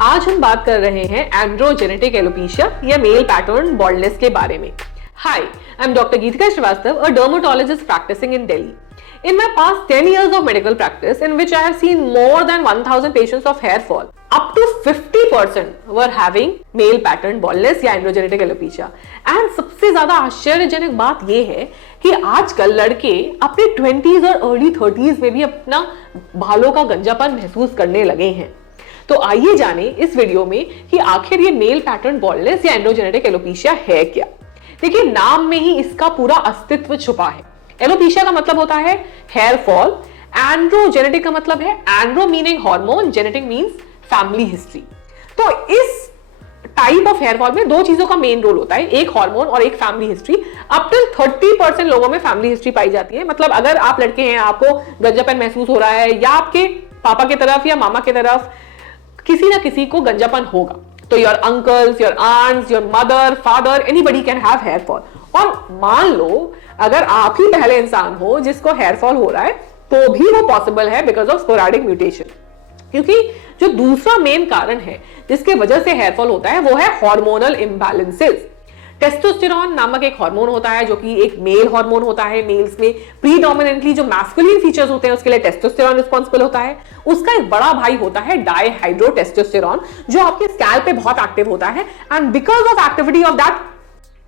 आज हम बात कर रहे हैं एंड्रोजेनेटिक एलोपेशिया या मेल पैटर्न बॉल्डनेस के बारे में। Hi, I'm Dr. Geetika Srivastav, a dermatologist practicing in Delhi. In my past 10 years of medical practice, in which I have seen more than 1000 patients of hair fall, up to 50% were having male pattern baldness या androgenetic alopecia. And सबसे ज्यादा आश्चर्यजनक बात यह है कि आजकल लड़के अपने 20s और अर्ली 30s में भी अपना बालों का गंजापन महसूस करने लगे हैं। तो आइए जाने इस वीडियो में कि आखिर ये मेल पैटर्न बॉल्डनेस या एंड्रोजेनेटिक एलोपेशिया है क्या। देखिए, नाम में ही इसका पूरा अस्तित्व छुपा है। एलोपेशिया का मतलब होता है हेयर फॉल, एंड्रोजेनेटिक का मतलब है andro meaning hormone, genetic means family history. तो इस टाइप ऑफ हेयर फॉल में दो चीजों का मेन रोल होता है, एक हार्मोन और एक फैमिली हिस्ट्री। अप टिल 30% लोगों में फैमिली हिस्ट्री पाई जाती है। मतलब अगर आप लड़के हैं, आपको गंजापन महसूस हो रहा है या आपके पापा की तरफ या मामा की तरफ किसी ना किसी को गंजापन होगा, तो your uncles, your aunts, your mother, father, anybody can have hair fall. और मान लो अगर आप ही पहले इंसान हो जिसको हेयर फॉल हो रहा है, तो भी वो पॉसिबल है बिकॉज ऑफ स्पोराडिक म्यूटेशन। क्योंकि जो दूसरा मेन कारण है जिसके वजह से हेयर फॉल होता है वो है हार्मोनल इम्बैलेंसेस। टेस्टोस्टेरोन नामक एक हार्मोन होता है जो कि एक मेल हार्मोन होता है। मेल्स में प्रीडोमिनेंटली जो मैस्कुलिन फीचर्स होते हैं उसके लिए टेस्टोस्टेरोन रिस्पॉन्सिबल होता है। उसका एक बड़ा भाई होता है डाईहाइड्रोटेस्टोस्टेरोन, जो आपके स्कैल्प पे बहुत एक्टिव होता है। And because of activity of that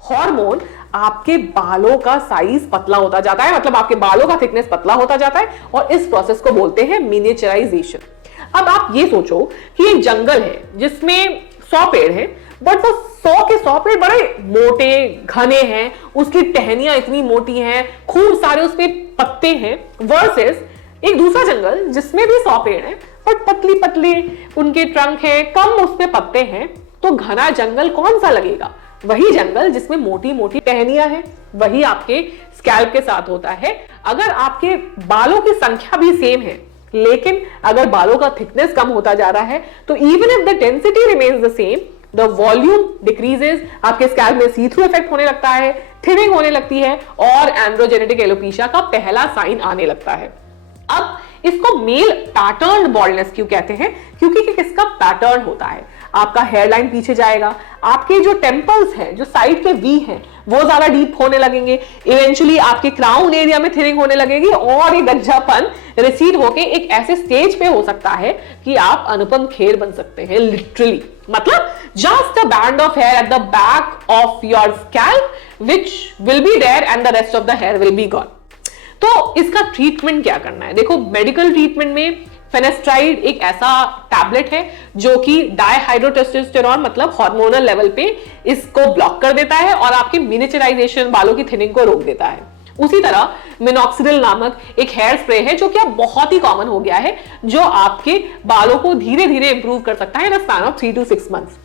hormone आपके बालों का साइज पतला होता जाता है, मतलब आपके बालों का थिकनेस पतला होता जाता है, और इस प्रोसेस को बोलते हैं मिनिएचराइजेशन। अब आप ये सोचो कि एक जंगल है जिसमें 100 पेड़ हैं, बट वो 100 के 100 पेड़ बड़े मोटे घने हैं, उसकी टहनियां इतनी मोटी हैं, खूब सारे उसमें पत्ते हैं, वर्सेस एक दूसरा जंगल जिसमें भी 100 पेड़ हैं बट पतली पतली उनके ट्रंक हैं, कम उसमें पत्ते हैं। तो घना जंगल कौन सा लगेगा? वही जंगल जिसमें मोटी मोटी टहनियां हैं। वही आपके स्कैल्प के साथ होता है। अगर आपके बालों की संख्या भी सेम है, लेकिन अगर बालों का थिकनेस कम होता जा रहा है, तो even if the density remains the same, the volume decreases, आपके स्कैल्प में सी थ्रू इफेक्ट होने लगता है, थिनिंग होने लगती है, और एंड्रोजेनेटिक एलोपेशिया का पहला साइन आने लगता है। अब इसको मेल पैटर्न बॉल्डनेस क्यों कहते हैं? क्योंकि इसका पैटर्न होता है। आपका हेयरलाइन पीछे जाएगा, आपके जो टेम्पल्स हैं, जो साइड के वी हैं, वो ज्यादा डीप होने लगेंगे, इवेंचुअली आपके क्राउन एरिया में थिनिंग होने लगेगी, और ये गंजापन रिसीड होके एक ऐसे स्टेज पे हो सकता है कि आप अनुपम खेर बन सकते हैं, लिटरली। मतलब just a band of hair at the back of your scalp which will be there and the rest of the hair will be gone. तो इसका ट्रीटमेंट क्या करना है? देखो, मेडिकल ट्रीटमेंट में फेनेस्ट्राइड एक ऐसा टैबलेट है जो कि डाईहाइड्रोटेस्टोस्टेरोन मतलब हार्मोनल लेवल पे इसको ब्लॉक कर देता है और आपके मिनिएचराइजेशन, बालों की थिनिंग को रोक देता है। उसी तरह मिनॉक्सिडिल नामक एक हेयर स्प्रे है जो कि अब बहुत ही कॉमन हो गया है, जो आपके बालों को धीरे धीरे इंप्रूव कर सकता है in a span of 3 to 6 months.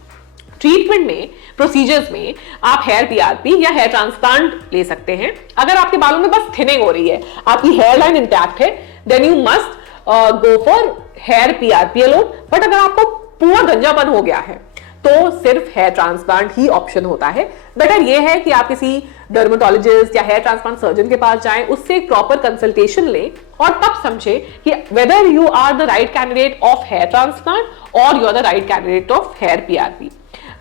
Treatment में, प्रोसीजर्स में आप हेयर पीआरपी या हेयर ट्रांसप्लांट ले सकते हैं। अगर आपके बालों में बस थिनिंग हो रही है, आपकी हेयर लाइन इंटैक्ट है, then you must go for hair PRP alone. But अगर आपको पूरा गंजापन हो गया है तो सिर्फ हेयर ट्रांसप्लांट ही ऑप्शन होता है। बेटर ये है कि आप किसी डर्मेटोलॉजिस्ट या हेयर ट्रांसप्लांट सर्जन के पास जाएं, उससे एक प्रॉपर कंसल्टेशन लें और तब समझें कि whether you are the right candidate of hair transplant और you are the right candidate of hair PRP.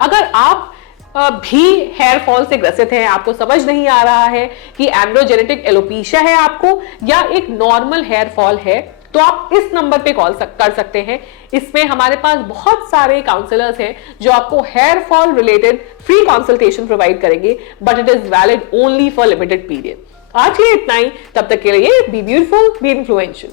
अगर आप भी हेयर फॉल से ग्रसित हैं, आपको समझ नहीं आ रहा है कि एंड्रोजेनेटिक एलोपेशिया है आपको या एक नॉर्मल हेयर फॉल है, तो आप इस नंबर पे कॉल कर सकते हैं। इसमें हमारे पास बहुत सारे काउंसलर्स हैं जो आपको hair fall related free consultation provide करेंगे, but it is valid only for limited period. आज के लिए इतना ही। तब तक के लिए बी ब्यूटीफुल, बी इन्फ्लुएंशियल।